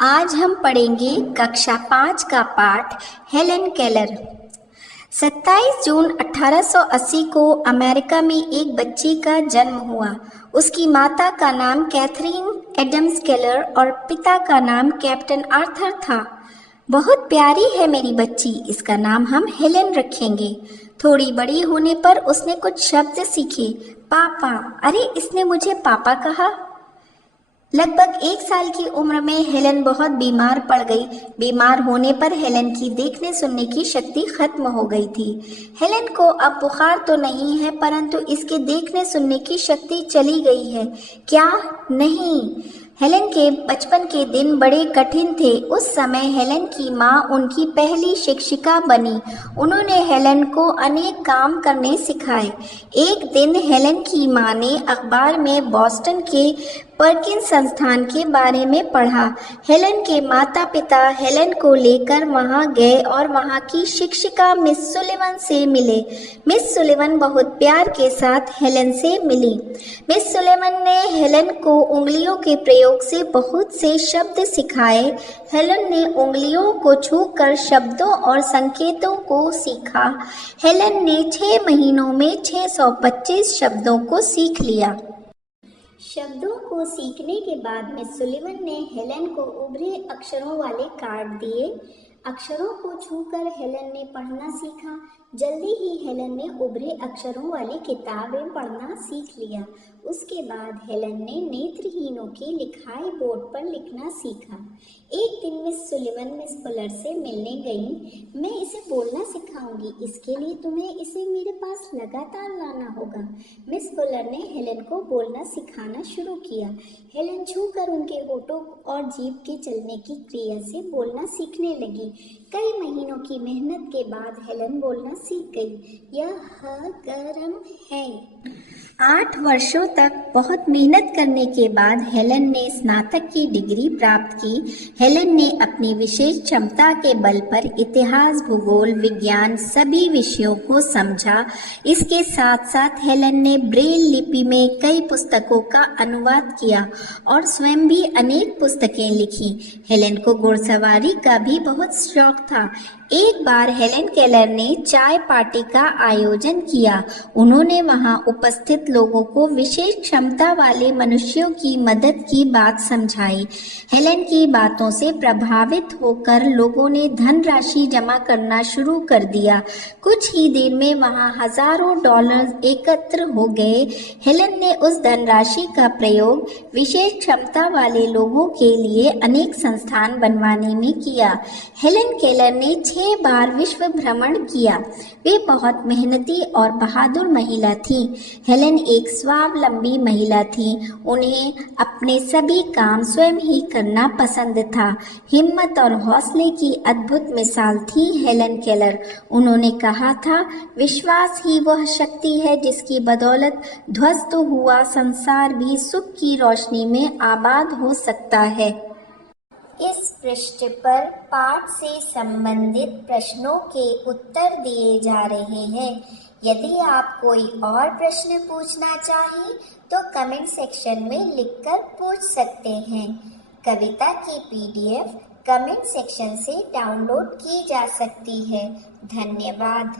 आज हम पढ़ेंगे कक्षा 5 का पाठ हेलेन केलर। 27 जून 1880 को अमेरिका में एक बच्ची का जन्म हुआ। उसकी माता का नाम कैथरीन एडम्स केलर और पिता का नाम कैप्टन आर्थर था। बहुत प्यारी है मेरी बच्ची, इसका नाम हम हेलेन रखेंगे। थोड़ी बड़ी होने पर उसने कुछ शब्द सीखे। पापा, अरे इसने मुझे पापा कहा। लगभग 1 साल की उम्र में हेलेन बहुत बीमार पड़ गई। बीमार होने पर हेलेन की देखने सुनने की शक्ति खत्म हो गई थी। हेलेन को अब बुखार तो नहीं है, परंतु इसके देखने सुनने की शक्ति चली गई है। क्या नहीं? हेलेन के बचपन के दिन बड़े कठिन थे। उस समय हेलेन की माँ उनकी पहली शिक्षिका बनी। उन्होंने हेलेन को अनेक काम करने सिखाए। एक दिन हेलेन की माँ ने अखबार में बॉस्टन के पर्किंस संस्थान के बारे में पढ़ा। हेलेन के माता पिता हेलेन को लेकर वहां गए और वहां की शिक्षिका मिस सुलिवन से मिले। मिस सुलिवन बहुत प्यार के साथ हेलेन से मिली। मिस सुलिवन ने हेलेन को उंगलियों के प्रयोग से बहुत से शब्द सिखाए। हेलेन ने उंगलियों को छूकर शब्दों और संकेतों को सीखा। हेलेन ने 6 महीनों में 625 शब्दों को सीख लिया। शब्दों को सीखने के बाद मिस सुलिवन ने हेलेन को उभरे अक्षरों वाले कार्ड दिए। अक्षरों को छूकर हेलेन ने पढ़ना सीखा। जल्दी ही हेलेन ने उभरे अक्षरों वाली किताबें पढ़ना सीख लिया। उसके बाद हेलेन ने नेत्रहीनों की लिखाई बोर्ड पर लिखना सीखा। एक दिन मिस सुलिवन मिस फुलर से मिलने गई। मैं इसे बोलना सिखाऊंगी, इसके लिए तुम्हें इसे मेरे पास लगातार लाना होगा। मिस फुलर ने हेलेन को बोलना सिखाना शुरू किया। हेलेन छूकर उनके होठों और जीभ के चलने की क्रिया से बोलना सीखने लगी। कई महीनों की मेहनत के बाद हेलेन बोलना सीख गई। यह गरम है। 8 वर्षों तक बहुत मेहनत करने के बाद हेलेन ने स्नातक की डिग्री प्राप्त की। हेलेन ने अपनी विशेष क्षमता के बल पर इतिहास, भूगोल, विज्ञान सभी विषयों को समझा। इसके साथ साथ हेलेन ने ब्रेल लिपि में कई पुस्तकों का अनुवाद किया और स्वयं भी अनेक पुस्तकें लिखी। हेलेन को घुड़सवारी का भी बहुत शौक था। एक बार हेलेन केलर ने चाय पार्टी का आयोजन किया। उन्होंने वहां उपस्थित लोगों को विशेष क्षमता वाले मनुष्यों की मदद की बात समझाई। हेलेन की बातों से प्रभावित होकर लोगों ने धनराशि जमा करना शुरू कर दिया। कुछ ही देर में वहां हजारों डॉलर एकत्र हो गए। हेलेन ने उस धनराशि का प्रयोग विशेष क्षमता वाले लोगों के लिए अनेक संस्थान बनवाने में किया। हेलेन केलर ने 6 बार विश्व भ्रमण किया। वे बहुत मेहनती और बहादुर महिला थी। हेलेन एक स्वावलंबी महिला थी। उन्हें अपने सभी काम स्वयं ही करना पसंद था। हिम्मत और हौसले की अद्भुत मिसाल थी हेलेन केलर। उन्होंने कहा था, विश्वास ही वह शक्ति है जिसकी बदौलत ध्वस्त हुआ संसार भी सुख की रोशनी में आबाद हो सकता है। इस पृष्ठ पर पाठ से संबंधित प्रश्नों के उत्तर दिए जा रहे हैं। यदि आप कोई और प्रश्न पूछना चाहें तो कमेंट सेक्शन में लिखकर पूछ सकते हैं। कविता की PDF कमेंट सेक्शन से डाउनलोड की जा सकती है। धन्यवाद।